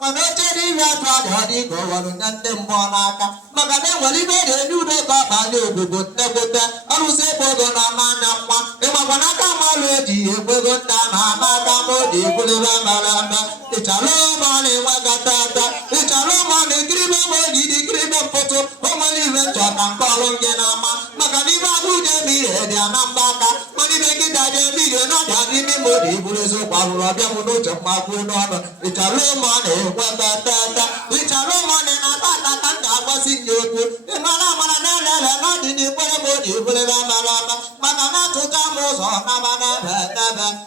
mana ochere ihe atụ adịghị dị ka ọwarụ nye ndị mmụọ n'aka maka na enwere ibe na-enye udo ka ọ banye obodo nnekwute arụsị ebogo na n'anya nwa ịgbakwa n'aka mmalụ eji ekwego nna na n'aka ma o ji ekwulebe mere eme ịchara ụmụ na-enwegata ata ịchara ụmụ na ekiribe ma oji dị ikiribe mpụtụ ụmụnne ibe nchọta nke ọrụ gị n'ama maka na ibe agụ je mmiri dị na mba aka mana ibe nkịta je mmiri n'ọbịa n'ime ma o ji eburu eziokwu ahụrụ ọbịa m n'uche mmakwu n'ọnụ ịchara ụmụ na-enwegata ata ịchara ụmụ na-ata ata ka m ga-agbasi nye okwu ịmara amara na-elele n'ọdị n'ikwere ma o ji ekwulebe mere eme maka na atụcha m ụzọ naba n'ebe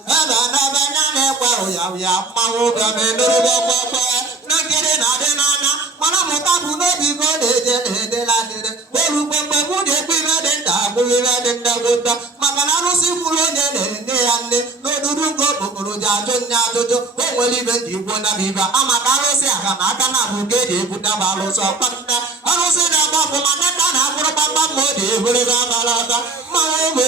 n'ebe nya na-ekwe ụya ụya mmanwụ ụbịa ma emerube kwekwe na nkiri na-adị n'anya mana mụta bụ n'obi go na-eje na-edela dịrị orugbe mgbe mụ na-ekwu ibe dị nta abụghị ibe dị ndegụta maka na arụsị kwuru onye na-enye ya nne n'odudu nke okpokoro ji ajụ nye ajụjụ o nwere ibe ndị igbo na biba amaka arụsị aga na aka na abụ ka eji ebute ma arụsị ọkpata arụsị na-agba ọfụma neta na-akwụrụ kpamkpam ma o ji egwerebe amara aka mmanwụ ụmụ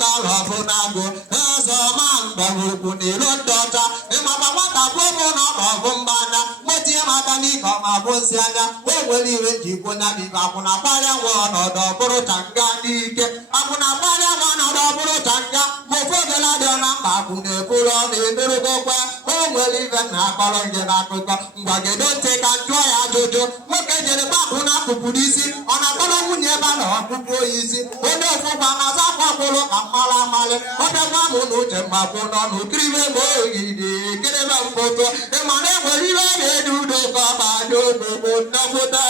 ka ọbụ na-agụ eze ọma mgbagwokwu na ilo ndị ọcha ịmaba nwata bụ ụmụ na ọnọgụ mba anya metinye m aka n'ike ọma bụ nsị anya o nwere iwe ji ikwu na biba akwụna kparịa nwa ọnọdụ ọbụrụ ka nga n'ike akwụna kparịa nwa ọnọdụ ọbụrụ ka nga ma ofu ogela dị na mkpa akwụ na-eburu ọ na-emerụgokwa o nwere ibe na-akọrọ nje n'akụkọ mgbagedo ntị ka njụọ ya ajụjụ nwoke jere gbapụ n'akụkụ n'isi ọ na-akọrọ nwunye ebe a na ọkpụkpụ oyi isi onye ofụkwa na-aza akwa kwụrụ ka mmalụ amalị ọ bịakwa mụ na uche mgbapụ n'ọnụ kiribe ma oyiri kirebe mpụtụ ịmana enwere ibe na-eji udo ka ọ banye ogbogbo nnekwute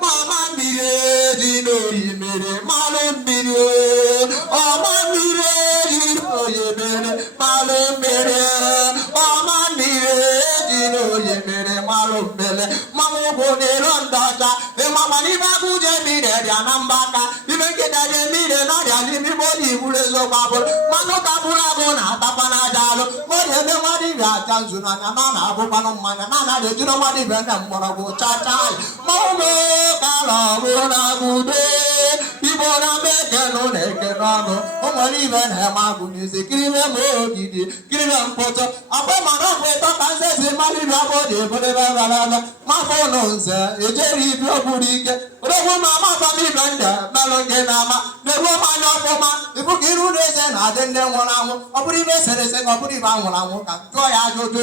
mama mmiri dị n'oyi mere malụ mmiri ọma mmiri dị n'oyi mere malụ mmiri ọma mmiri dị n'oyi mere malụ mmiri mama ụgbọ na-ero ndị ọcha ịmakwa n'ime agụ je mmiri dị na mba aka ibe nkịta je mmiri n'ọrịa n'ime igbo dị iburu eziokwu abụrụ mmanụ kapụrụ agụ na-atapa n'aja alụ mmadụ ebe mmadụ ibe acha nzu n'anya na ọ na-abụkwanụ mmanya na anaghị ejiri mmadụ ibe na mgbọrọgwụ chachaa ma ụmụ kala ọbụrụ na agụdo igbo na mba ekene na ekene ọnụ ụmụrụ ibe na-eme agụ n'isi kiribe ma ogidi kiribe mpụtụ akpa mana ọbụ ịtọ ka nzezi mmadụ ibe abụ dị ebodebe galala mafọ ụnụ nze ejeri ibi ọbụrụ ike odogwu ma amafam ibe ndị melụ gị n'ama na-egbuo mmanya ọfụma ibu ka iru na-eze na-adị ndị nwụrụ anwụ ọ bụrụ ibe eserese ka ọ bụrụ ibe anwụrụ anwụ ka jụọ ya ajụjụ